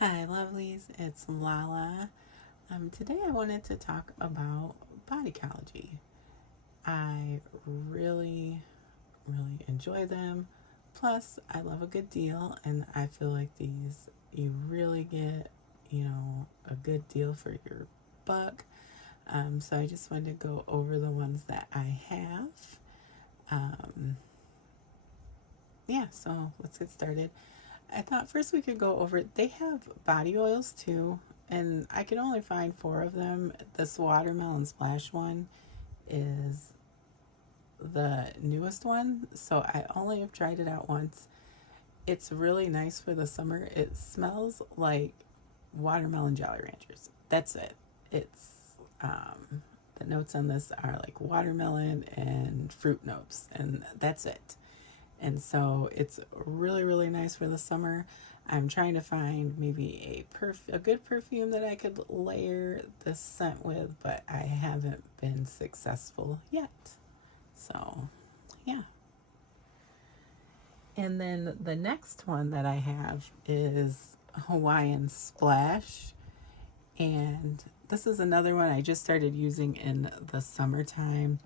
Hi, lovelies. It's Lala. Today I wanted to talk about Bodycology. I really, really enjoy them. Plus, I love a good deal, and I feel like these you really get, a good deal for your buck. So I just wanted to go over the ones that I have. Um, yeah, so let's get started. I thought first we could go over, they have body oils too, and I could only find four of them. This watermelon splash one is the newest one, so I only have tried it out once. It's really nice for the summer. It smells like watermelon Jolly Ranchers. That's it. It's the notes on this are like watermelon and fruit notes, and that's it. And so it's really, really nice for the summer. I'm trying to find maybe a good perfume that I could layer this scent with, but I haven't been successful yet. So, yeah. And then the next one that I have is Hawaiian Splash. And this is another one I just started using in the summertime.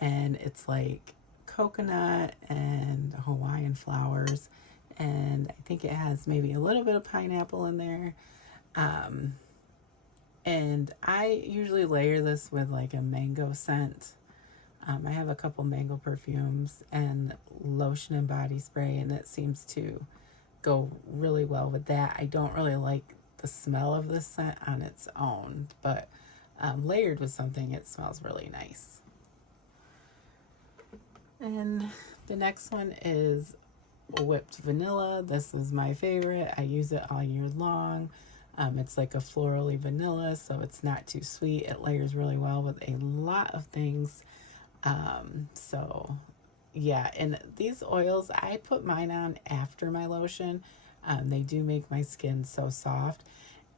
And it's like coconut and Hawaiian flowers. And I think it has maybe a little bit of pineapple in there. Um, and I usually layer this with like a mango scent. I have a couple mango perfumes and lotion and body spray, and it seems to go really well with that. I don't really like the smell of this scent on its own, but layered with something, it smells really nice. And the next one is whipped vanilla. This is my favorite. I use it all year long. It's like a florally vanilla, so it's not too sweet. It layers really well with a lot of things. So yeah, and these oils, I put mine on after my lotion. They do make my skin so soft.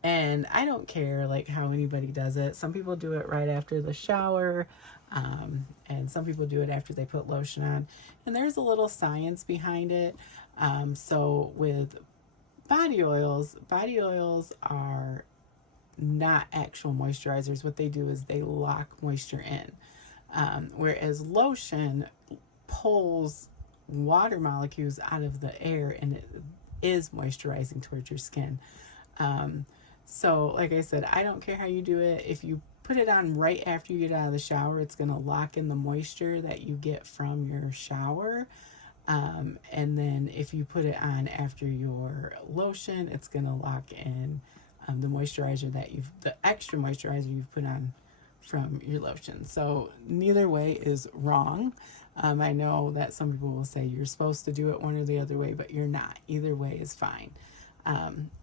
And I don't care like how anybody does it. Some people do it right after the shower, and some people do it after they put lotion on. And there's a little science behind it. So with body oils are not actual moisturizers. What they do is they lock moisture in, whereas lotion pulls water molecules out of the air and it is moisturizing towards your skin. So, like I said, I don't care how you do it. If you put it on right after you get out of the shower, it's going to lock in the moisture that you get from your shower. And then if you put it on after your lotion, it's going to lock in the extra moisturizer you've put on from your lotion. So neither way is wrong. I know that some people will say you're supposed to do it one or the other way, but you're not. Either way is fine.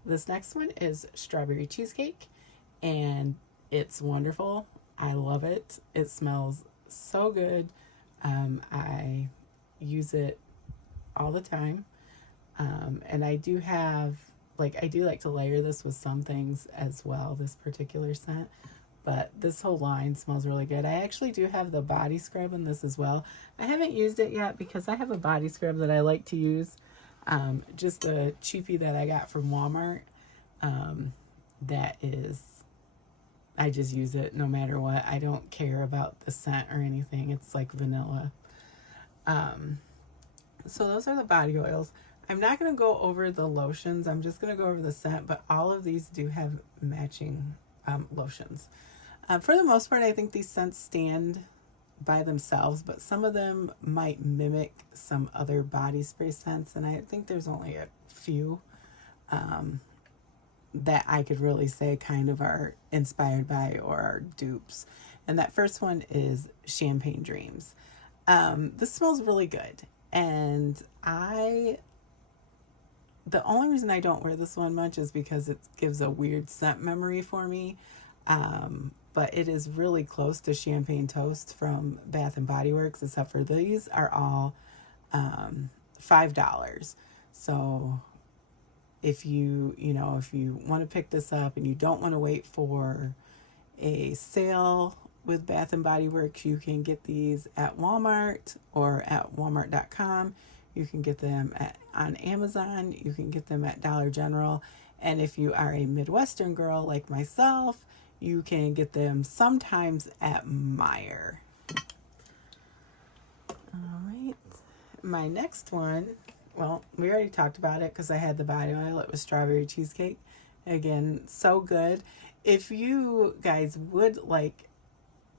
This next one is strawberry cheesecake, and it's wonderful. I love it. It smells so good. I use it all the time. And I do like to layer this with some things as well, this particular scent. But this whole line smells really good. I actually do have the body scrub in this as well. I haven't used it yet because I have a body scrub that I like to use. Just a cheapie that I got from Walmart. I just use it no matter what. I don't care about the scent or anything. It's like vanilla. So those are the body oils. I'm not going to go over the lotions. I'm just going to go over the scent, but all of these do have matching lotions. For the most part, I think these scents stand by themselves, but some of them might mimic some other body spray scents, and I think there's only a few that I could really say kind of are inspired by or are dupes. And that first one is Champagne Dreams. This smells really good, and the only reason I don't wear this one much is because it gives a weird scent memory for me. But it is really close to Champagne Toast from Bath and Body Works, except for these are all $5. So if you want to pick this up and you don't want to wait for a sale with Bath and Body Works, you can get these at Walmart or at walmart.com. You can get them on Amazon. You can get them at Dollar General. And if you are a Midwestern girl like myself, you can get them sometimes at Meijer. All right. My next one, well, we already talked about it because I had the body oil. It was strawberry cheesecake. Again, so good. If you guys would like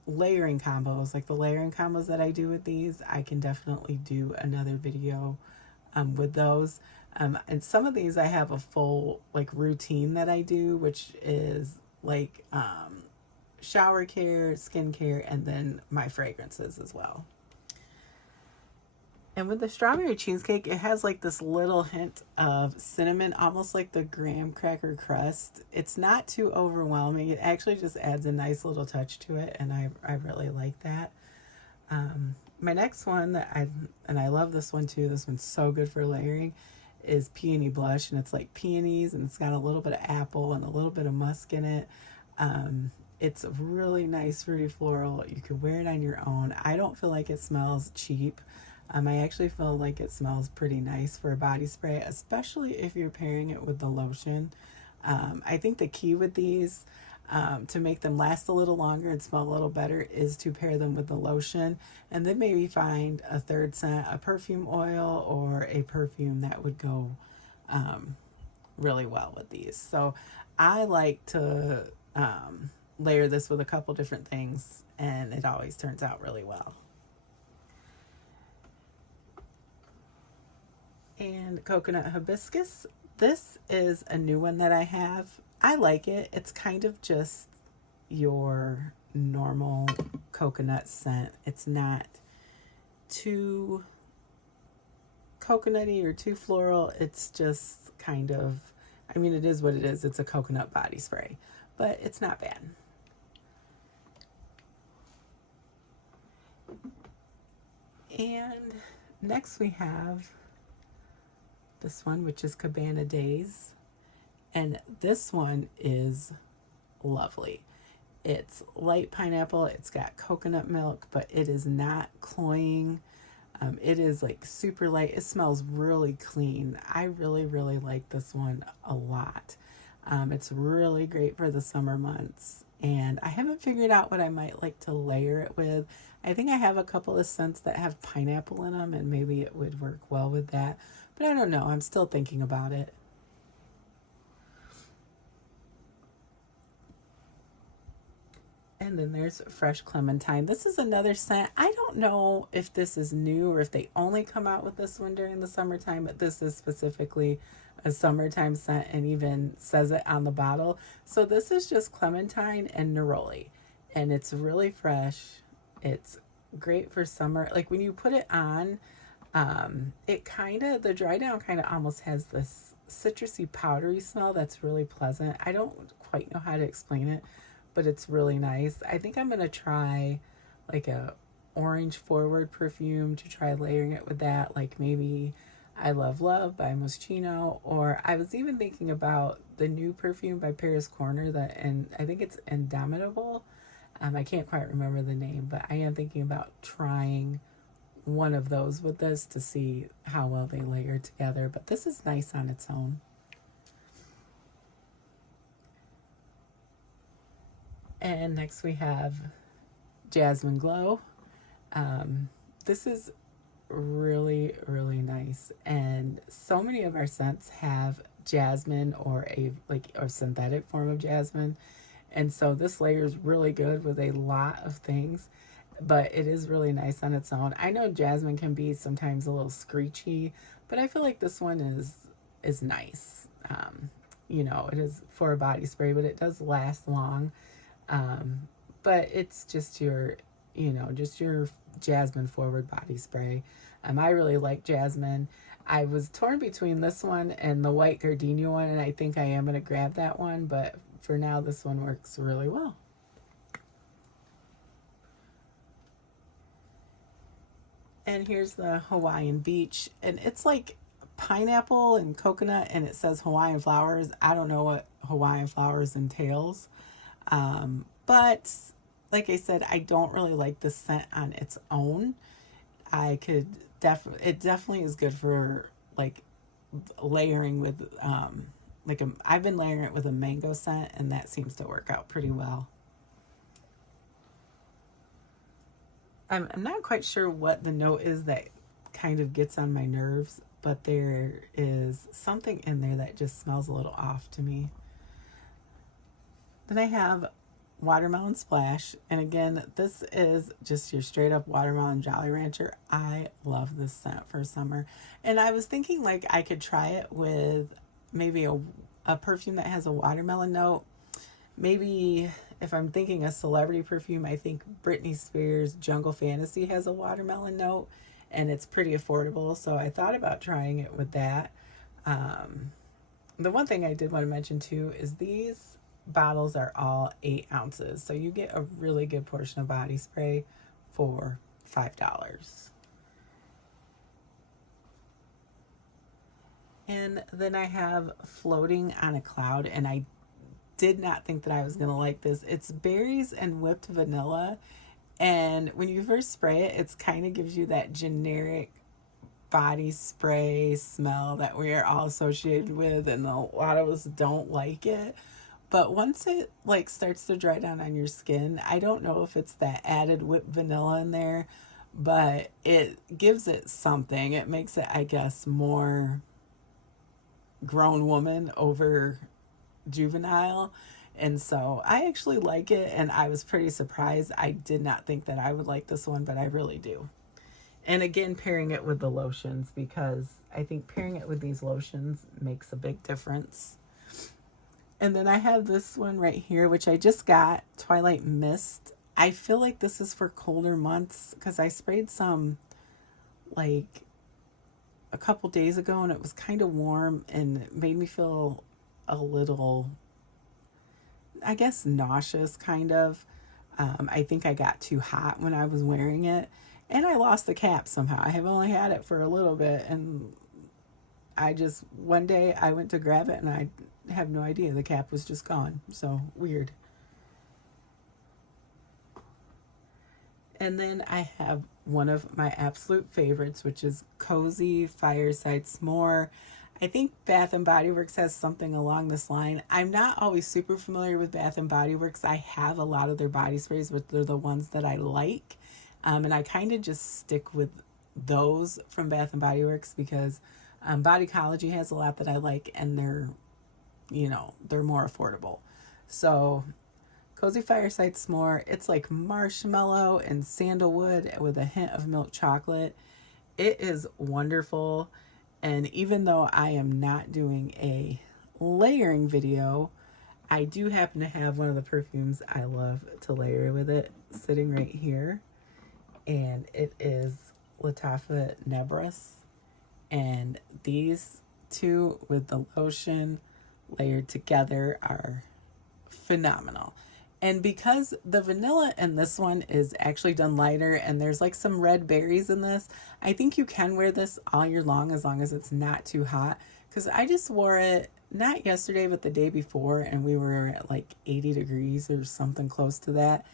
layering combos, like the layering combos that I do with these, I can definitely do another video with those. And some of these I have a full like routine that I do, which is like shower care, skincare, and then my fragrances as well. And with the strawberry cheesecake, it has like this little hint of cinnamon, almost like the graham cracker crust. It's not too overwhelming. It actually just adds a nice little touch to it, and I really like that. My next one and I love this one too, this one's so good for layering, is Peony Blush, and it's like peonies, and it's got a little bit of apple and a little bit of musk in it. It's a really nice fruity floral. You can wear it on your own. I don't feel like it smells cheap. I actually feel like it smells pretty nice for a body spray, especially if you're pairing it with the lotion. I think the key with these, to make them last a little longer and smell a little better, is to pair them with the lotion, and then maybe find a third scent, a perfume oil or a perfume that would go really well with these. So I like to layer this with a couple different things, and it always turns out really well. And Coconut Hibiscus. This is a new one that I have. I like it. It's kind of just your normal coconut scent. It's not too coconutty or too floral. It's just kind of, I mean, it is what it is. It's a coconut body spray, but it's not bad. And next we have this one, which is Cabana Days. And this one is lovely. It's light pineapple. It's got coconut milk, but it is not cloying. It is like super light. It smells really clean. I really, really like this one a lot. It's really great for the summer months. And I haven't figured out what I might like to layer it with. I think I have a couple of scents that have pineapple in them, and maybe it would work well with that. But I don't know. I'm still thinking about it. And then there's Fresh Clementine. This is another scent. I don't know if this is new or if they only come out with this one during the summertime, but this is specifically a summertime scent and even says it on the bottle. So this is just clementine and neroli, and it's really fresh. It's great for summer. Like when you put it on, it kind of, the dry down kind of almost has this citrusy powdery smell that's really pleasant. I don't quite know how to explain it, but it's really nice. I think I'm going to try like a orange forward perfume to try layering it with that. Like maybe I Love Love by Moschino, or I was even thinking about the new perfume by Paris Corner that, and I think it's Indomitable. I can't quite remember the name, but I am thinking about trying one of those with this to see how well they layer together. But this is nice on its own. And next we have Jasmine Glow. This is really, really nice. And so many of our scents have jasmine or a synthetic form of jasmine. And so this layer is really good with a lot of things, but it is really nice on its own. I know jasmine can be sometimes a little screechy, but I feel like this one is nice. You know, it is for a body spray, but it does last long. But it's just your, you know, just your jasmine forward body spray. I really like jasmine. I was torn between this one and the white gardenia one, and I think I am going to grab that one, but for now this one works really well. And here's the Hawaiian Beach, and it's like pineapple and coconut, and it says Hawaiian flowers. I don't know what Hawaiian flowers entails, but like I said, I don't really like the scent on its own. I could it definitely is good for like layering with I've been layering it with a mango scent, and that seems to work out pretty well. I'm not quite sure what the note is that kind of gets on my nerves, but there is something in there that just smells a little off to me. Then I have Watermelon Splash, and again, this is just your straight up watermelon Jolly Rancher. I love this scent for summer, and I was thinking like I could try it with maybe a perfume that has a watermelon note. Maybe if I'm thinking a celebrity perfume, I think Britney Spears' Jungle Fantasy has a watermelon note, and it's pretty affordable, so I thought about trying it with that. The one thing I did want to mention too is these bottles are all 8 ounces, so you get a really good portion of body spray for $5. And then I have Floating on a Cloud, and I did not think that I was going to like this. It's berries and whipped vanilla, and when you first spray it, it's kind of gives you that generic body spray smell that we are all associated with, and a lot of us don't like it. But once it like starts to dry down on your skin, I don't know if it's that added whipped vanilla in there, but it gives it something. It makes it, I guess, more grown woman over juvenile. And so I actually like it, and I was pretty surprised. I did not think that I would like this one, but I really do. And again, pairing it with the lotions, because I think pairing it with these lotions makes a big difference. And then I have this one right here, which I just got, Twilight Mist. I feel like this is for colder months because I sprayed some like a couple days ago, and it was kind of warm, and it made me feel a little, I guess, nauseous kind of. I think I got too hot when I was wearing it, and I lost the cap somehow. I have only had it for a little bit, and one day I went to grab it and I have no idea. The cap was just gone. So weird. And then I have one of my absolute favorites, which is Cozy Fireside S'more. I think Bath and Body Works has something along this line. I'm not always super familiar with Bath and Body Works. I have a lot of their body sprays, but they're the ones that I like. And I kind of just stick with those from Bath and Body Works because Bodycology has a lot that I like, and they're more affordable. So Cozy Fireside S'more, it's like marshmallow and sandalwood with a hint of milk chocolate. It is wonderful. And even though I am not doing a layering video, I do happen to have one of the perfumes I love to layer with it sitting right here. And it is Lattafa Nebris. And these two with the lotion layered together are phenomenal. And because the vanilla in this one is actually done lighter and there's like some red berries in this, I think you can wear this all year long as it's not too hot. Because I just wore it, not yesterday, but the day before, and we were at like 80 degrees or something close to that.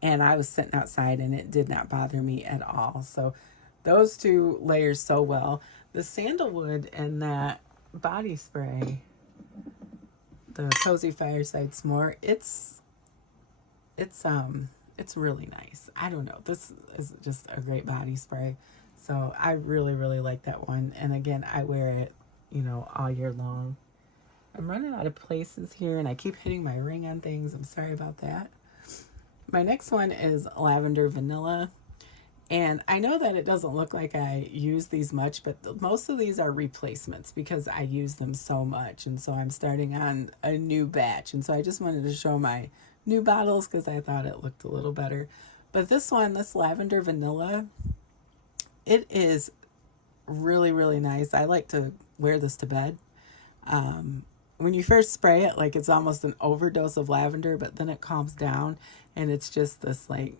And I was sitting outside and it did not bother me at all. So those two layers so well. The sandalwood and that body spray, the Cozy Fireside S'more, it's really nice. I don't know. This is just a great body spray. So I really, really like that one. And again, I wear it, all year long. I'm running out of places here and I keep hitting my ring on things. I'm sorry about that. My next one is Lavender Vanilla. And I know that it doesn't look like I use these much, but most of these are replacements because I use them so much. And so I'm starting on a new batch. And so I just wanted to show my new bottles because I thought it looked a little better. But this one, this Lavender Vanilla, it is really, really nice. I like to wear this to bed. When you first spray it, like it's almost an overdose of lavender, but then it calms down and it's just this like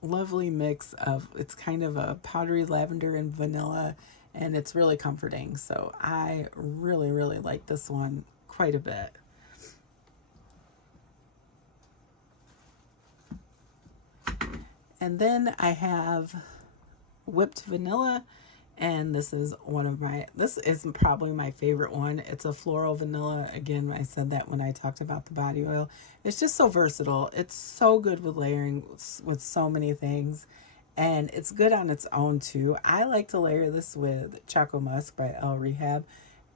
lovely mix of, it's kind of a powdery lavender and vanilla, and it's really comforting. So I really, really like this one quite a bit. And then I have Whipped Vanilla, And this is this is probably my favorite one. It's a floral vanilla. Again, I said that when I talked about the body oil. It's just so versatile. It's so good with layering with so many things. And it's good on its own too. I like to layer this with Choco Musk by El Rehab.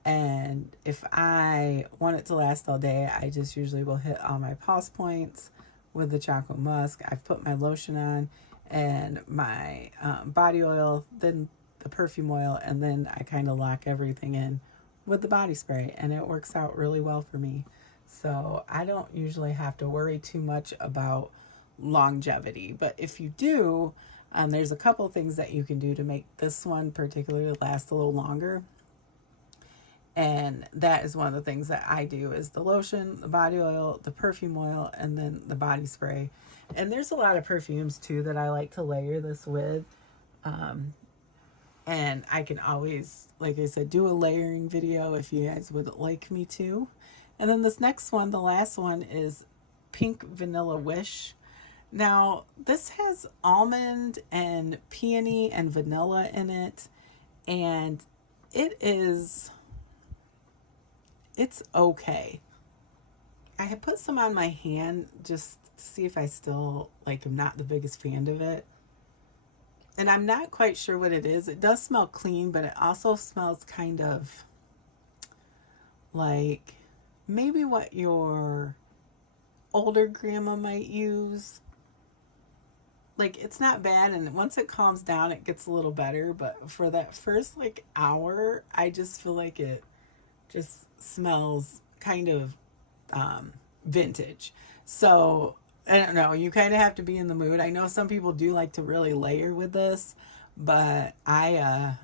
And if I want it to last all day, I just usually will hit all my pulse points with the Choco Musk. I've put my lotion on and my body oil, then the perfume oil, and then I kind of lock everything in with the body spray, and it works out really well for me. So I don't usually have to worry too much about longevity, but if you do, there's a couple things that you can do to make this one particularly last a little longer. And that is one of the things that I do is the lotion, the body oil, the perfume oil, and then the body spray. And there's a lot of perfumes too that I like to layer this with. And I can always, like I said, do a layering video if you guys would like me to. And then this next one, the last one, is Pink Vanilla Wish. Now, this has almond and peony and vanilla in it. And it's okay. I have put some on my hand just to see if I still, like, am not the biggest fan of it. And I'm not quite sure what it is. It does smell clean, but it also smells kind of like maybe what your older grandma might use. Like, it's not bad, and once it calms down, it gets a little better. But for that first, like, hour, I just feel like it just smells kind of vintage. So I don't know, you kind of have to be in the mood. I know some people do like to really layer with this, but I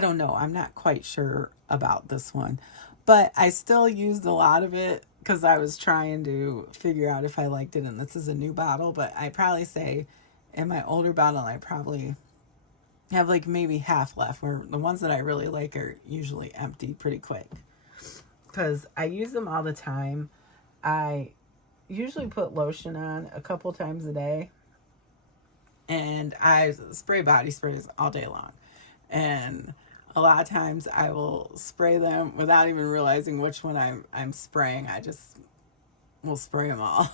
don't know. I'm not quite sure about this one, but I still used a lot of it because I was trying to figure out if I liked it. And this is a new bottle, but I probably say in my older bottle, I probably have like maybe half left, where the ones that I really like are usually empty pretty quick because I use them all the time. I usually put lotion on a couple times a day, and I spray body sprays all day long. And a lot of times I will spray them without even realizing which one I'm spraying. I just will spray them all.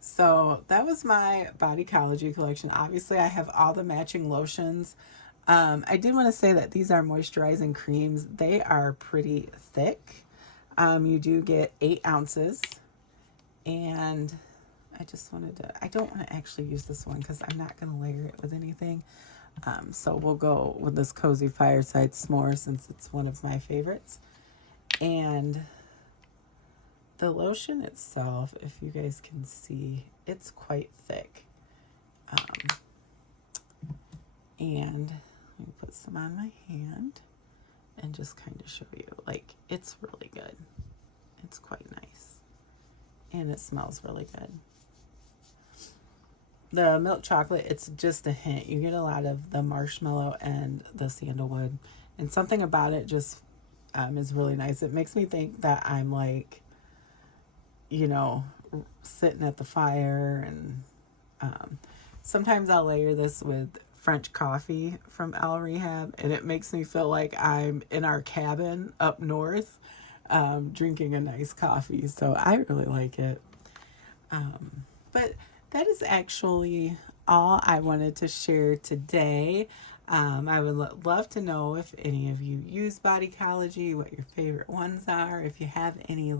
So that was my Bodycology collection. Obviously, I have all the matching lotions. I did want to say that these are moisturizing creams. They are pretty thick. You do get 8 ounces. And I don't want to actually use this one because I'm not going to layer it with anything. So we'll go with this Cozy Fireside S'more since it's one of my favorites. And the lotion itself, if you guys can see, it's quite thick. And let me put some on my hand and just kind of show you. Like, it's really good. It's quite nice. And it smells really good. The milk chocolate, it's just a hint. You get a lot of the marshmallow and the sandalwood. And something about it just is really nice. It makes me think that I'm like, sitting at the fire. And sometimes I'll layer this with French coffee from El Rehab. And it makes me feel like I'm in our cabin up north. Drinking a nice coffee. So I really like it. But that is actually all I wanted to share today. I would love to know if any of you use Bodycology, what your favorite ones are, if you have any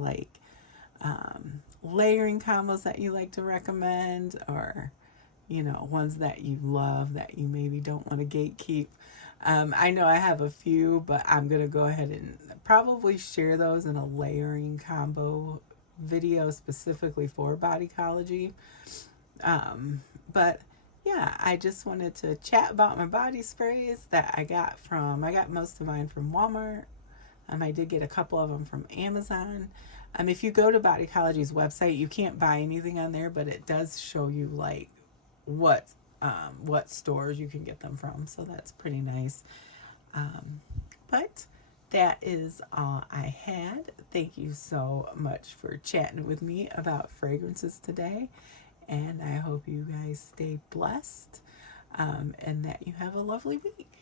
layering combos that you like to recommend, or ones that you love that you maybe don't want to gatekeep. I know I have a few, but I'm going to go ahead and probably share those in a layering combo video specifically for Bodycology. But yeah, I just wanted to chat about my body sprays that I got most of mine from Walmart. I did get a couple of them from Amazon. If you go to Bodycology's website, you can't buy anything on there, but it does show you like what stores you can get them from. So that's pretty nice. But that is all I had. Thank you so much for chatting with me about fragrances today. And I hope you guys stay blessed and that you have a lovely week.